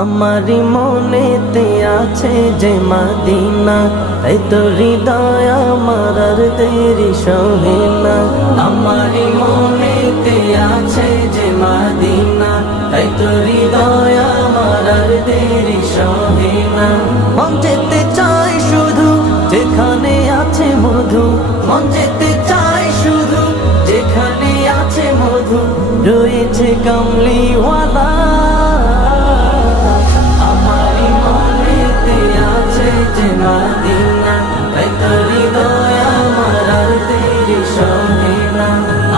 আমারি মনেতে আছে যে মদিনা, তাই তো হৃদয় আমার আর দেরি সহে না। আমারি মনেতে আছে যে মদিনা, তাই তো হৃদয় আমার আর দেরি সহে না। মন যেতে চাই শুধু যেখানে আছে মধু, মন যেতে চাই শুধু যেখানে আছে মধু, রয়েছে কামলিওয়ালা। আমারি মনেতে আছে যে মদিনা, তাই তো হৃদয় আমার আর দেরি সহে না।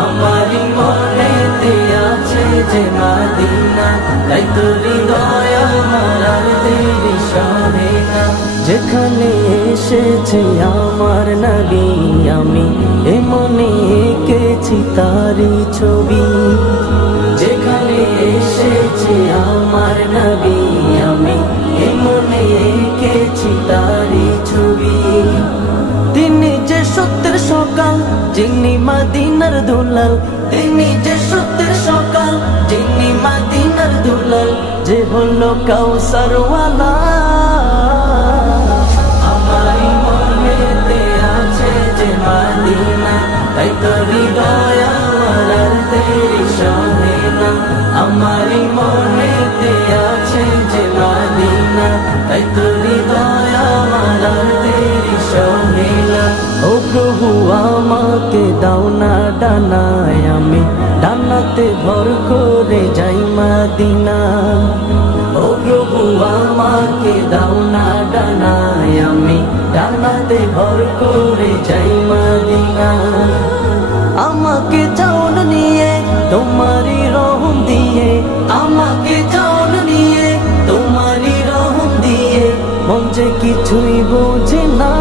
আমারি মনেতে আছে যে মদিনা, তাই তো হৃদয় আমার আর দেরি সহে না। যেখানে এসেছে আমার নবী, আমি এ মনে এঁকেছি তারি ছবি। যেখানে এসেছে আমার নবী, আমি এ মনে এঁকেছি তারি ছবি। তিনি যে সত্যের সকাল, যিনি মদিনার দুলাল, তিনি যে সত্যের সকাল, যিনি মদিনার দুলাল, যে হলো কাউসারওয়ালা। আমারি মনেতে আছে যে মদিনা, তাই তো হৃদয় আমার আর দেরি সহে না। আমারি মনেতে আছে যে মদিনা, তাই তো হৃদয় আমার আর দেরি সহে না। ও প্রভু আমাকে দাও না ডানায়, আমি ডানাতে ভর করে যাই মদিনা। ও প্রভু আমাকে দাও না ডানায়, আমি ডানাতে ভর করে যাই মদিনা। আমাকে চাউন নিয়ে তোমারি রহম দিয়ে, আমাকে চাউন নিয়ে তোমারি রহম দিয়ে, মন যে কিছুই বোঝে না।